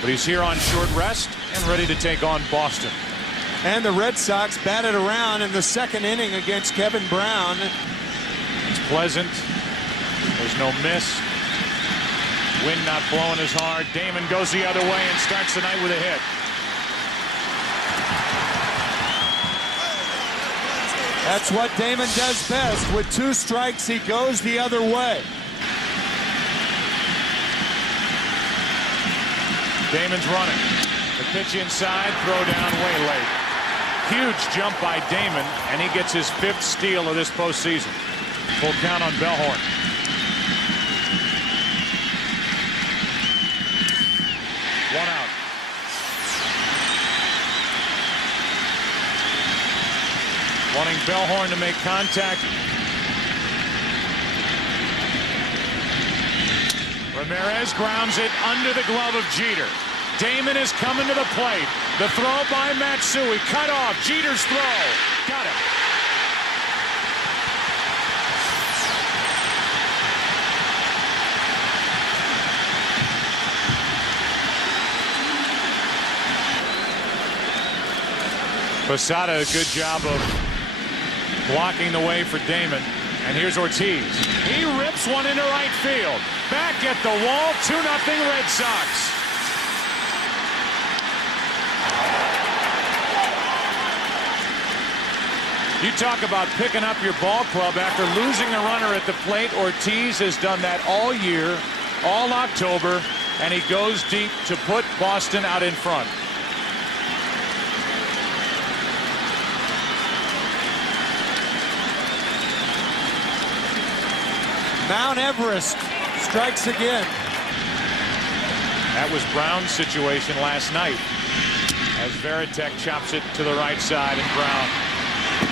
But he's here on short rest and ready to take on Boston. And the Red Sox batted around in the second inning against Kevin Brown. It's pleasant. There's no miss. Wind not blowing as hard. Damon goes the other way and starts the night with a hit. That's what Damon does best. With 2 strikes, he goes the other way. Damon's running. The pitch inside, throw down way late. Huge jump by Damon, and he gets his 5th steal of this postseason. Full count on Bellhorn. One out. Wanting Bellhorn to make contact. Ramirez grounds it under the glove of Jeter. Damon is coming to the plate. The throw by Matsui. Cut off. Jeter's throw. Got it. Posada, a good job of blocking the way for Damon. And here's Ortiz. He rips one into right field. Back at the wall, 2-0 Red Sox. You talk about picking up your ball club after losing a runner at the plate. Ortiz has done that all year, all October, and he goes deep to put Boston out in front. Mount Everest strikes again. That was Brown's situation last night as Veritek chops it to the right side, and Brown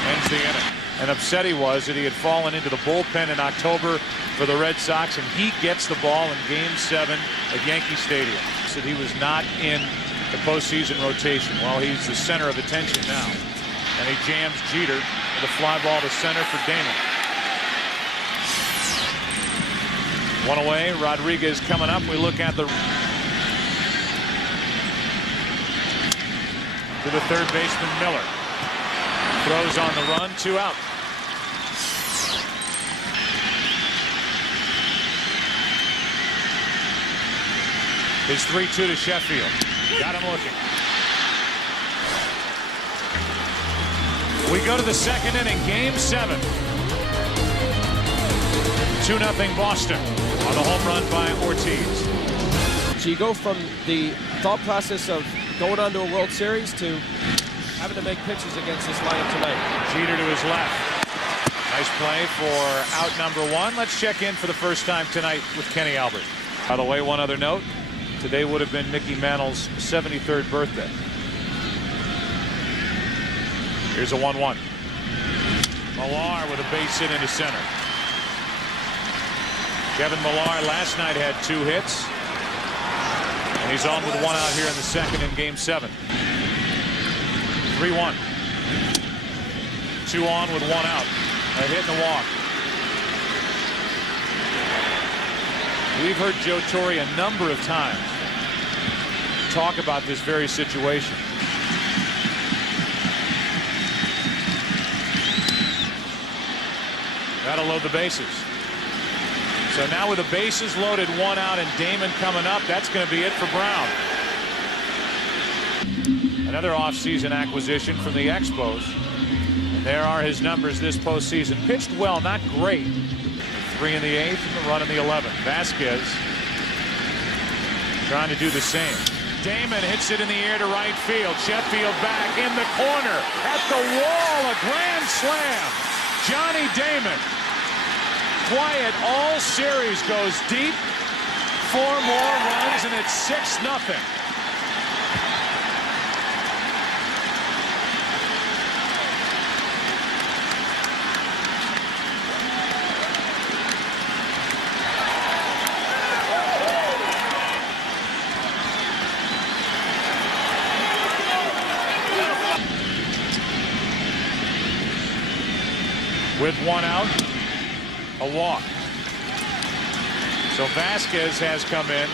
ends the inning. And upset he was that he had fallen into the bullpen in October for the Red Sox, and he gets the ball in Game 7 at Yankee Stadium. Said he was not in the postseason rotation. Well, he's the center of attention now. And he jams Jeter with a fly ball to center for Damon. One away. Rodriguez coming up. We look at the to the third baseman Miller. Throws on the run. 2 out. His 3-2 to Sheffield. Got him looking. We go to the second inning. Game 7. 2-0 Boston on the home run by Ortiz. So you go from the thought process of going on to a World Series to having to make pitches against this lineup tonight. Jeter to his left. Nice play for out number 1. Let's check in for the first time tonight with Kenny Albert. By the way, one other note. Today would have been Mickey Mantle's 73rd birthday. Here's a 1-1. Millar with a base hit into center. Kevin Millar last night had 2 hits. And he's on with 1 out here in the second in Game 7. 3-1. 2 on with 1 out. A hit and a walk. We've heard Joe Torre a number of times talk about this very situation. That'll load the bases. So now with the bases loaded, 1 out, and Damon coming up, that's going to be it for Brown. Another offseason acquisition from the Expos. And there are his numbers this postseason. Pitched well, not great. 3 in the 8th and the run in the 11th. Vasquez trying to do the same. Damon hits it in the air to right field. Sheffield back in the corner. At the wall, a grand slam. Johnny Damon. Quiet all series, goes deep. 4 more runs, and it's 6-0. With 1 out. A walk. So Vasquez has come in.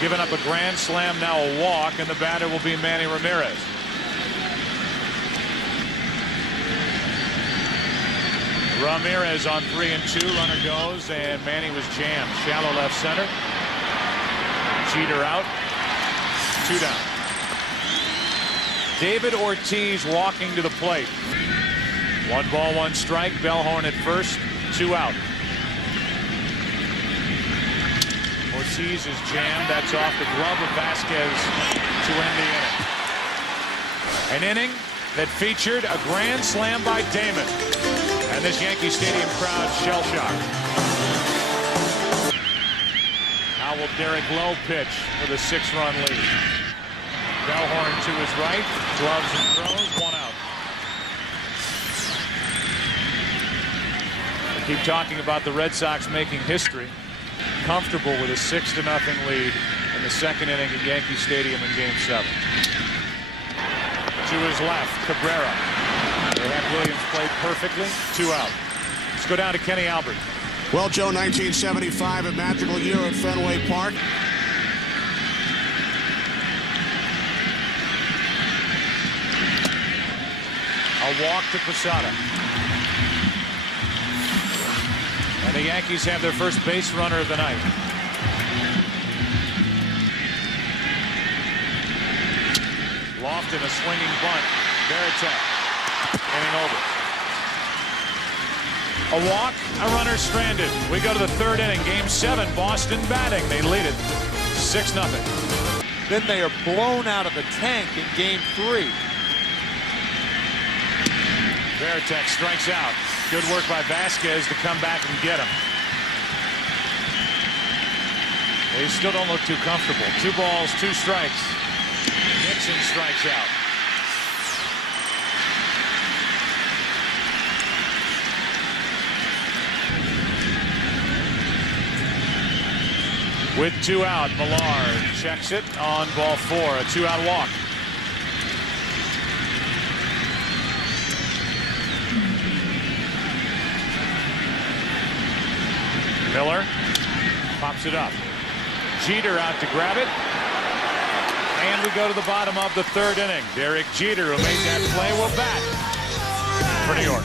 Giving up a grand slam, now a walk, and the batter will be Manny Ramirez. Ramirez on 3-2, runner goes, and Manny was jammed. Shallow left center. Jeter out. 2 down. David Ortiz walking to the plate. 1 ball, 1 strike. Bellhorn at first. 2 out. Ortiz is jammed. That's off the glove of Vasquez to end the inning. An inning that featured a grand slam by Damon. And this Yankee Stadium crowd shell-shocked. How will Derek Lowe pitch for the 6-run lead? Bellhorn to his right. Gloves and throws. 1 out. I keep talking about the Red Sox making history. Comfortable with a 6-0 lead in the 2nd inning at Yankee Stadium in Game 7. To his left, Cabrera. They had Williams played perfectly. 2 out. Let's go down to Kenny Albert. Well, Joe, 1975, a magical year at Fenway Park. A walk to Posada. And the Yankees have their first base runner of the night. Lofton, a swinging bunt. Veritek. Inning over. A walk, a runner stranded. We go to the 3rd inning. Game 7, Boston batting. They lead it 6-0. Then they are blown out of the tank in Game 3. Veritek strikes out. Good work by Vasquez to come back and get him. They still don't look too comfortable. 2 balls, 2 strikes. Nixon strikes out. With 2 out, Millard checks it on ball 4. A 2-out walk. Miller pops it up. Jeter out to grab it. And we go to the bottom of the 3rd inning. Derek Jeter, who made that play, will bat for New York.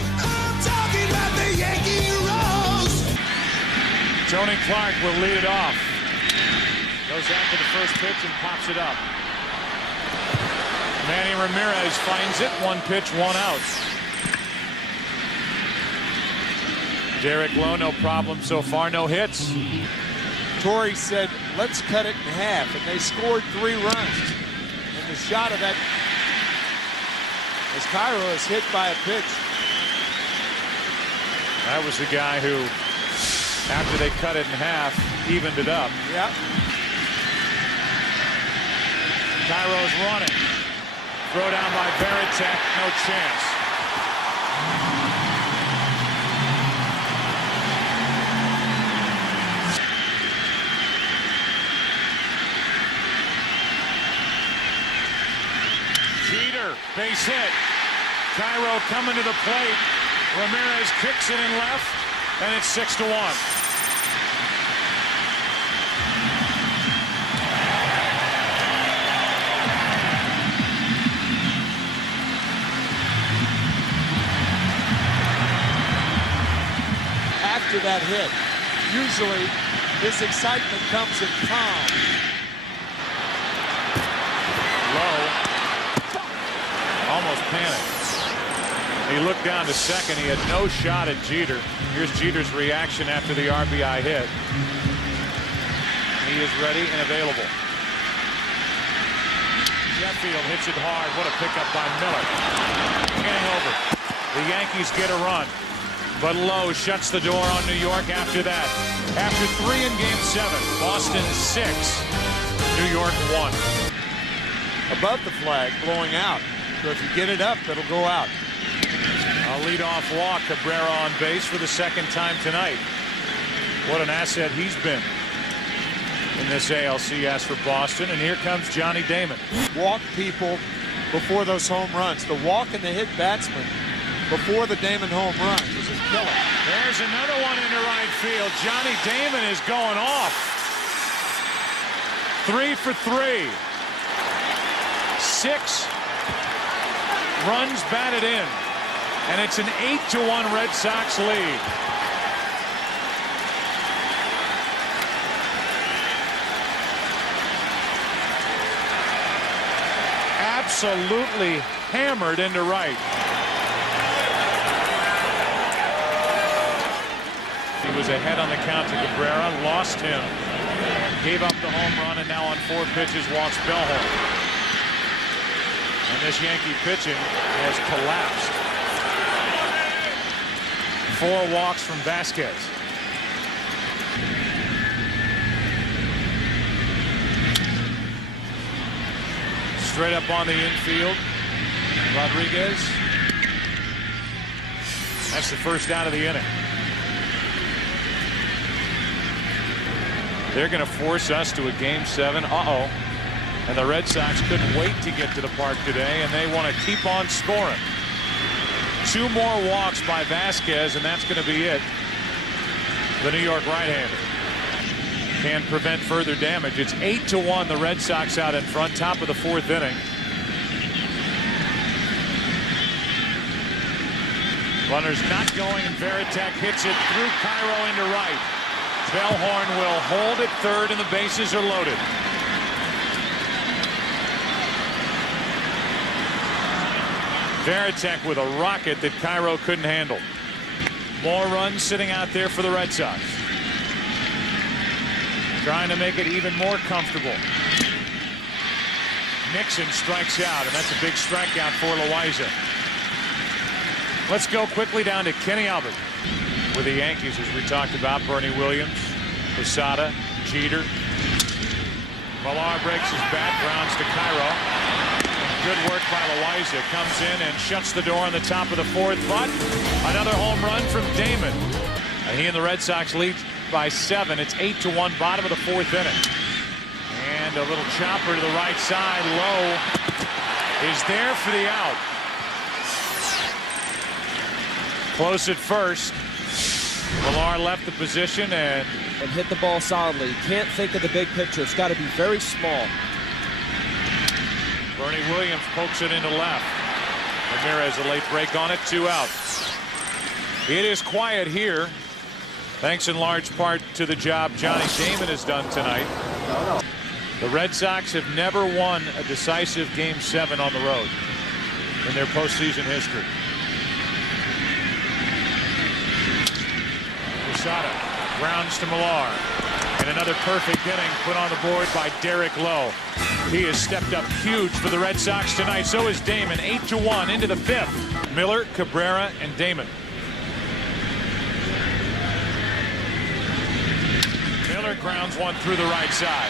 Tony Clark will lead it off. Goes after the first pitch and pops it up. Manny Ramirez finds it. 1 pitch, 1 out. Derek Lowe, no problem so far, no hits. Torrey said, let's cut it in half, and they scored 3 runs. And the shot of that, as Cairo is hit by a pitch. That was the guy who, after they cut it in half, evened it up. Yep. Cairo's running. Throw down by Veritek, no chance. Jeter, base hit. Cairo coming to the plate. Ramirez kicks it in left, and it's 6-1. After that hit, usually this excitement comes in calm. Lowe almost panicked. He looked down to second. He had no shot at Jeter. Here's Jeter's reaction after the RBI hit. He is ready and available. Sheffield hits it hard. What a pickup by Miller. Inning over. The Yankees get a run. But Lowe shuts the door on New York after that. After 3 in Game 7, Boston 6, New York 1. Above the flag, blowing out. So if you get it up, it'll go out. A leadoff walk. Cabrera on base for the 2nd time tonight. What an asset he's been in this ALCS for Boston. And here comes Johnny Damon. Walk people before those home runs. The walk and the hit batsman before the Damon home run was a killer. There's another one into right field. Johnny Damon is going off. 3 for 3. 6 runs batted in, and it's an 8-1 Red Sox lead. Absolutely hammered into right. He was ahead on the count to Cabrera, lost him, gave up the home run, and now on 4 pitches walks Bellhorn. And this Yankee pitching has collapsed. 4 walks from Vasquez. Straight up on the infield, Rodriguez. That's the first out of the inning. They're going to force us to a Game 7. And the Red Sox couldn't wait to get to the park today, and they want to keep on scoring. 2 more walks by Vasquez, and that's going to be it. The New York right-hander can prevent further damage. It's 8-1, the Red Sox out in front, top of the 4th inning. Runners not going, and Varitek hits it through Cairo into right. Bellhorn will hold at third, and the bases are loaded. Varitek with a rocket that Cairo couldn't handle. More runs sitting out there for the Red Sox. Trying to make it even more comfortable. Nixon strikes out, and that's a big strikeout for Loaiza. Let's go quickly down to Kenny Albert with the Yankees, as we talked about. Bernie Williams, Posada, Jeter. Millar breaks his bat, grounds to Cairo. Good work by Loaiza. Comes in and shuts the door on the top of the 4th. But another home run from Damon. And he and the Red Sox lead by 7. It's 8-1, bottom of the 4th inning. And a little chopper to the right side. Lowe is there for the out. Close at first. Millar left the position and hit the ball solidly. You can't think of the big picture. It's got to be very small. Bernie Williams pokes it into left. Ramirez a late break on it, 2 outs. It is quiet here, thanks in large part to the job Johnny Damon has done tonight. The Red Sox have never won a decisive Game 7 on the road in their postseason history. Posada grounds to Millar. And another perfect inning put on the board by Derek Lowe. He has stepped up huge for the Red Sox tonight. So is Damon. 8-1 into the 5th. Miller, Cabrera, and Damon. Miller grounds one through the right side.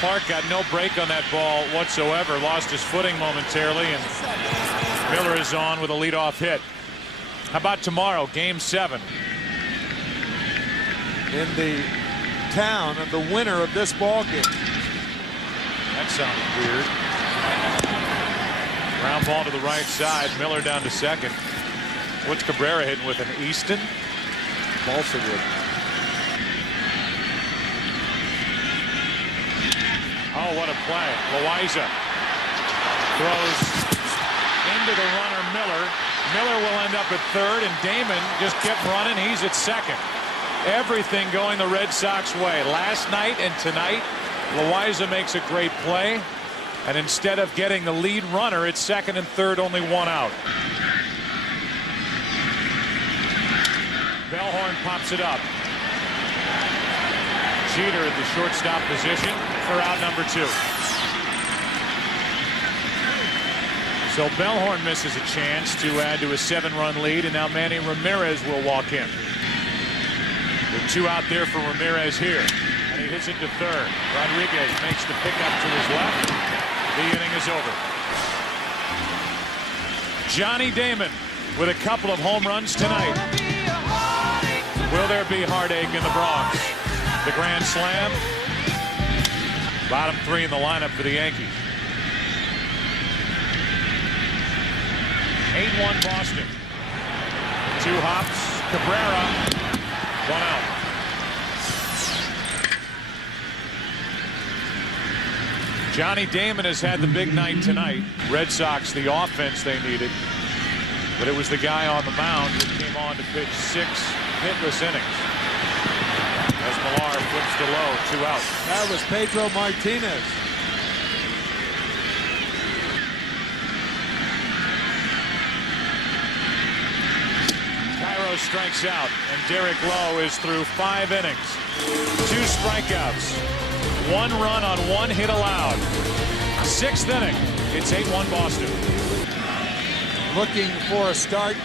Clark got no break on that ball whatsoever. Lost his footing momentarily, and Miller is on with a leadoff hit. How about tomorrow, Game 7? In the town of the winner of this ball game. That sounded weird. Ground ball to the right side. Miller down to second. What's Cabrera hitting with, an Easton? Balsawood. Oh, what a play. Loaiza throws into the runner, Miller. Miller will end up at third, and Damon just kept running. He's at second. Everything going the Red Sox way. Last night and tonight, Loaiza makes a great play, and instead of getting the lead runner at second and third, only 1 out. Bellhorn pops it up. Jeter at the shortstop position for out number 2. So Bellhorn misses a chance to add to a 7-run lead, and now Manny Ramirez will walk in. With 2 out there for Ramirez here. And he hits it to third. Rodriguez makes the pickup to his left. The inning is over. Johnny Damon with a couple of home runs tonight. Will there be heartache in the Bronx? The grand slam. Bottom 3 in the lineup for the Yankees. 8-1 Boston. 2 hops. Cabrera. 1 out. Johnny Damon has had the big night tonight. Red Sox, the offense they needed. But it was the guy on the mound who came on to pitch 6 hitless innings. As Millar flips to Lowe, 2 out. That was Pedro Martinez. Cairo strikes out, and Derek Lowe is through 5 innings. 2 strikeouts. 1 run on 1 hit allowed. 6th inning. It's 8-1 Boston. Looking for a start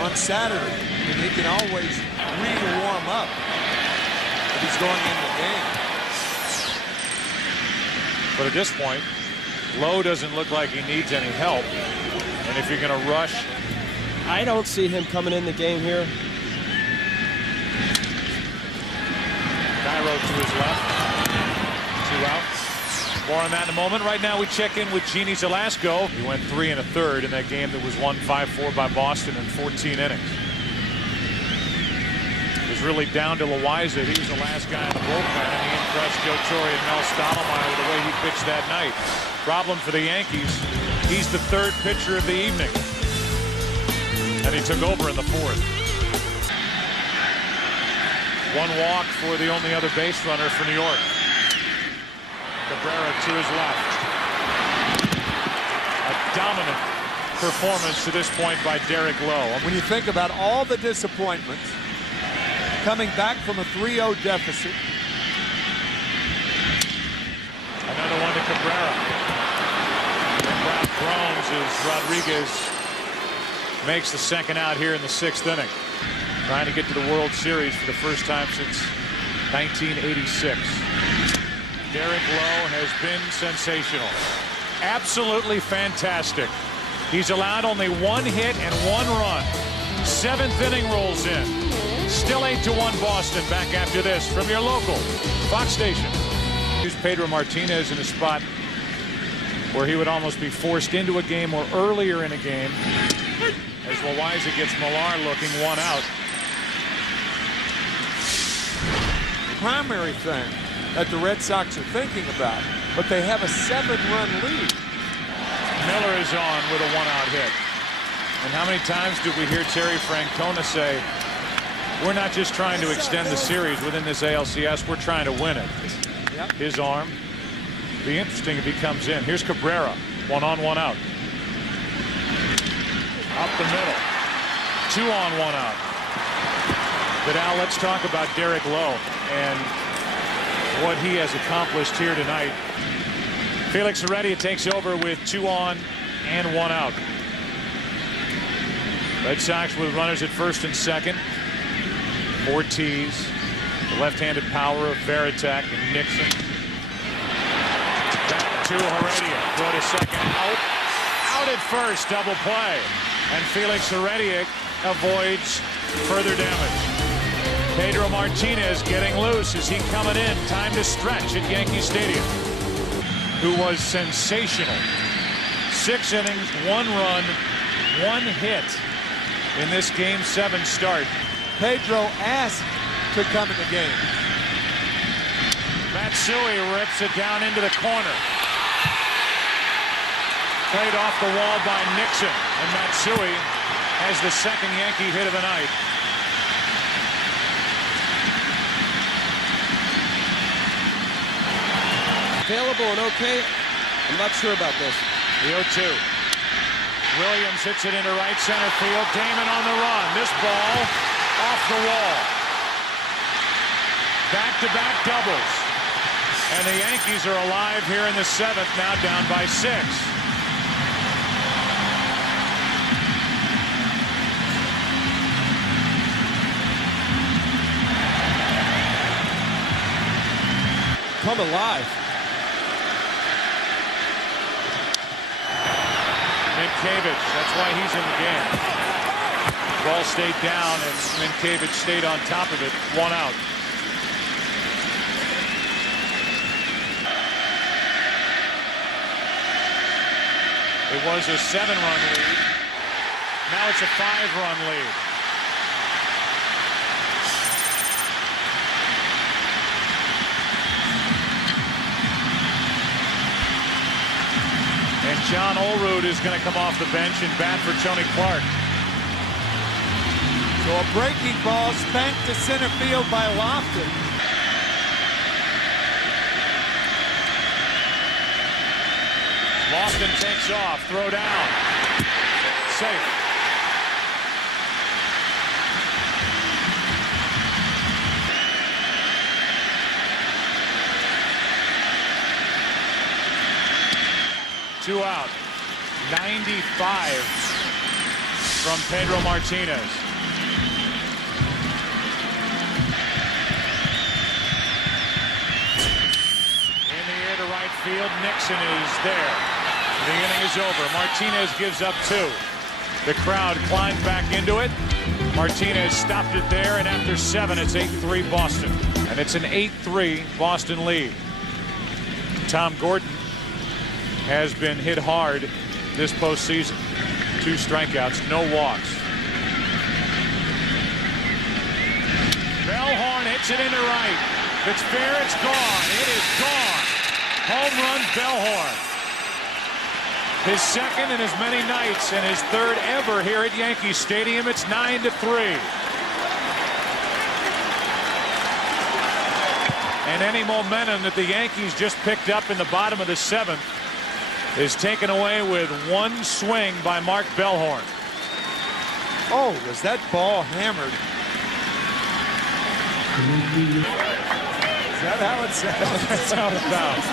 on Saturday, and he can always re-warm up if he's going in the game. But at this point, Lowe doesn't look like he needs any help. And if you're going to rush, I don't see him coming in the game here. Cairo to his left. 2 out. More on that in a moment. Right now we check in with Jeannie Zelasco. He went 3 1/3 in that game that was won 5-4 by Boston in 14 innings. It was really down to Loaiza. He was the last guy in the bullpen, and he impressed Joe Torre and Mel Stottlemyre with the way he pitched that night. Problem for the Yankees, he's the 3rd pitcher of the evening. And he took over in the 4th. 1 walk for the only other base runner for New York. Cabrera to his left. A dominant performance to this point by Derek Lowe. When you think about all the disappointments, coming back from a 3-0 deficit. Another one to Cabrera. The crowd groans as Rodriguez makes the 2nd out here in the 6th inning. Trying to get to the World Series for the first time since 1986. Derek Lowe has been sensational. Absolutely fantastic. He's allowed only 1 hit and 1 run. 7th inning rolls in. Still 8-1 Boston. Back after this from your local Fox station. Here's Pedro Martinez in a spot where he would almost be forced into a game or earlier in a game. As Loaiza gets Millar looking, 1 out. Primary thing that the Red Sox are thinking about, but they have a 7-run lead. Miller is on with a 1-out hit. And how many times did we hear Terry Francona say, we're not just trying to extend the series within this ALCS, we're trying to win it. Yep. His arm. Be interesting if he comes in. Here's Cabrera, 1 on, 1 out. Up the middle. 2 on, 1 out. But Al, let's talk about Derek Lowe and what he has accomplished here tonight. Felix Heredia takes over with 2 on and 1 out. Red Sox with runners at 1st and 2nd. Ortiz, the left-handed power of Veritek and Nixon. Back to Heredia. Throw to 2nd. Out at 1st. Double play. And Felix Heredia avoids further damage. Pedro Martinez getting loose. Is he coming in? Time to stretch at Yankee Stadium. Who was sensational. 6 innings, 1 run, 1 hit in this Game 7 start. Pedro asked to come in the game. Matsui rips it down into the corner. Played off the wall by Nixon. And Matsui has the 2nd Yankee hit of the night. Available and okay. I'm not sure about this. The 0-2. Williams hits it into right center field. Damon on the run. This ball off the wall. Back-to-back doubles. And the Yankees are alive here in the 7th, now down by 6. Come alive. Minkevich, that's why he's in the game. Ball stayed down and Minkevich stayed on top of it. 1 out. It was a 7-run lead. Now it's a 5-run lead. And John Olerud is going to come off the bench and bat for Tony Clark. So a breaking ball spanked to center field by Lofton. Lofton takes off, throw down. Safe. Two out. 95 from Pedro Martinez. In the air to right field. Nixon is there. The inning is over. Martinez gives up 2. The crowd climbed back into it. Martinez stopped it there, and after 7, it's 8-3 Boston. And it's an 8-3 Boston lead. Tom Gordon has been hit hard this postseason. 2 strikeouts, no walks. Bellhorn hits it into right. If it's fair, it's gone. It is gone. Home run, Bellhorn. His second in as many nights and his third ever here at Yankee Stadium. It's 9-3. And any momentum that the Yankees just picked up in the bottom of the 7th is taken away with 1 swing by Mark Bellhorn. Oh, was that ball hammered? Is that how it sounds? That's how it sounds.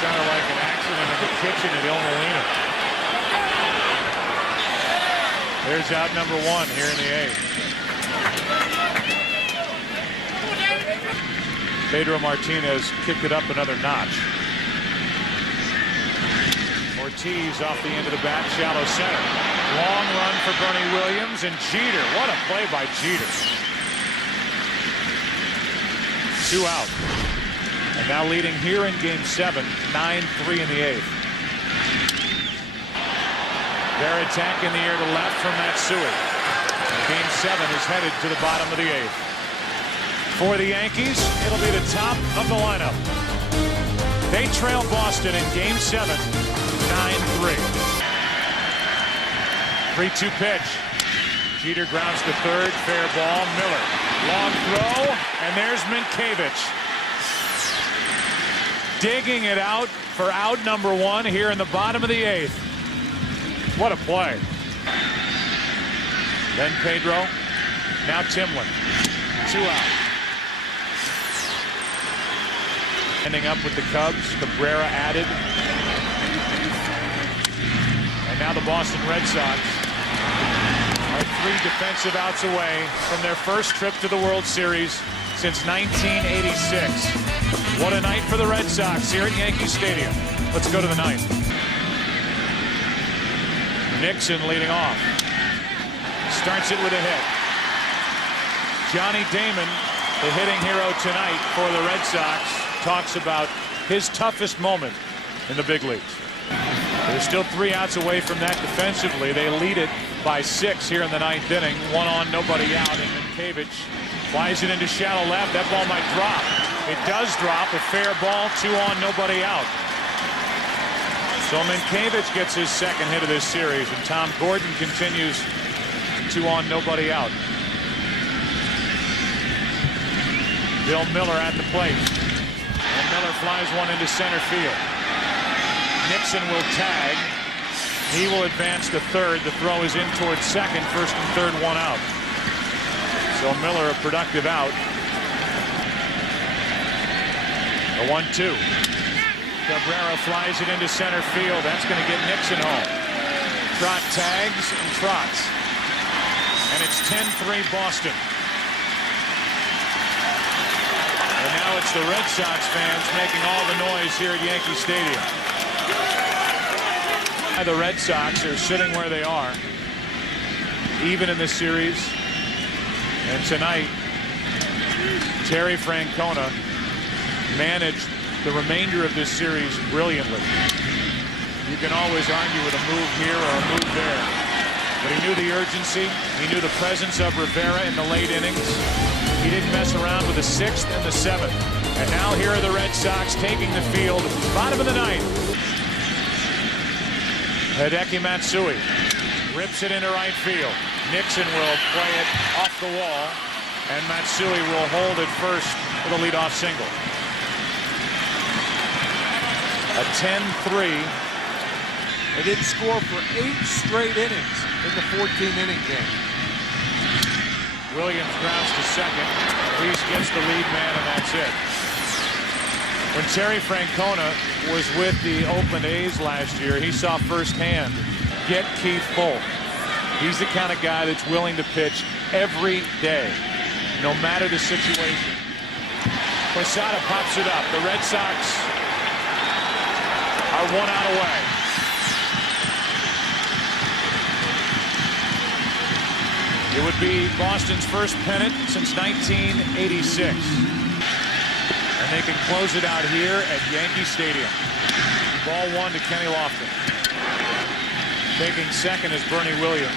Sounded like an accident in the kitchen at Il Molino. There's out number 1 here in the 8th. Pedro Martinez kicked it up another notch. Ortiz off the end of the bat, shallow center. Long run for Bernie Williams, and Jeter. What a play by Jeter. 2 out. And now leading here in Game 7, 9-3 in the 8th. Varitek in the air to left from Matsui. Game 7 is headed to the bottom of the 8th. For the Yankees, it'll be the top of the lineup. They trail Boston in Game 7, 9-3. 3-2 pitch. Jeter grounds to third, fair ball. Miller, long throw, and there's Minkiewicz. Digging it out for out number 1 here in the bottom of the 8th. What a play. Then Pedro, now Timlin. 2 out. Ending up with the Cubs, Cabrera added. And now the Boston Red Sox are 3 defensive outs away from their first trip to the World Series since 1986. What a night for the Red Sox here at Yankee Stadium. Let's go to the 9th. Nixon leading off. Starts it with a hit. Johnny Damon, the hitting hero tonight for the Red Sox, talks about his toughest moment in the big leagues. They're still 3 outs away from that defensively. They lead it by 6 here in the 9th inning. 1 on, nobody out, and Minkiewicz flies it into shallow left. That ball might drop. It does drop. A fair ball. 2 on, nobody out. So Minkiewicz gets his second hit of this series, and Tom Gordon continues 2 on, nobody out. Bill Miller at the plate. And Miller flies one into center field. Nixon will tag. He will advance to third. The throw is in towards second. First and third, 1 out. So Miller a productive out. The 1-2. Cabrera flies it into center field. That's going to get Nixon home. Trot tags and trots. And it's 10-3 Boston. And now it's the Red Sox fans making all the noise here at Yankee Stadium. The Red Sox are sitting where they are, even in this series. And tonight, Terry Francona managed the remainder of this series brilliantly. You can always argue with a move here or a move there. But he knew the urgency. He knew the presence of Rivera in the late innings. He didn't mess around with the 6th and the 7th. And now here are the Red Sox taking the field, bottom of the ninth. Hideki Matsui rips it into right field. Nixon will play it off the wall, and Matsui will hold it first for the leadoff single. A 10-3. They didn't score for 8 straight innings in the 14-inning game. Williams grounds to second. Reese gets the lead man, and that's it. When Terry Francona was with the Oakland A's last year, he saw firsthand get Keith Folt. He's the kind of guy that's willing to pitch every day, no matter the situation. Posada pops it up. The Red Sox are 1 out away. It would be Boston's first pennant since 1986. And they can close it out here at Yankee Stadium. Ball 1 to Kenny Lofton. Taking second is Bernie Williams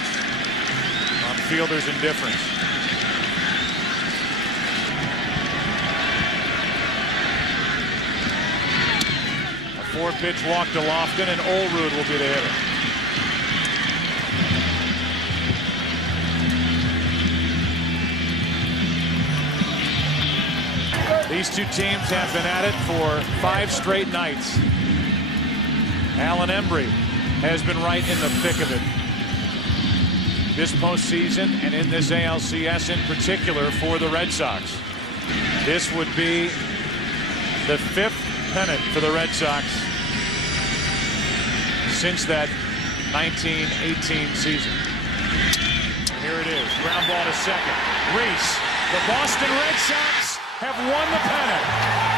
on fielder's indifference. A 4-pitch walk to Lofton, and Olerud will be the hitter. These two teams have been at it for 5 straight nights. Alan Embry has been right in the thick of it this postseason and in this ALCS in particular for the Red Sox. This would be the 5th pennant for the Red Sox since that 1918 season. And here it is, ground ball to second. Reese, the Boston Red Sox have won the pennant.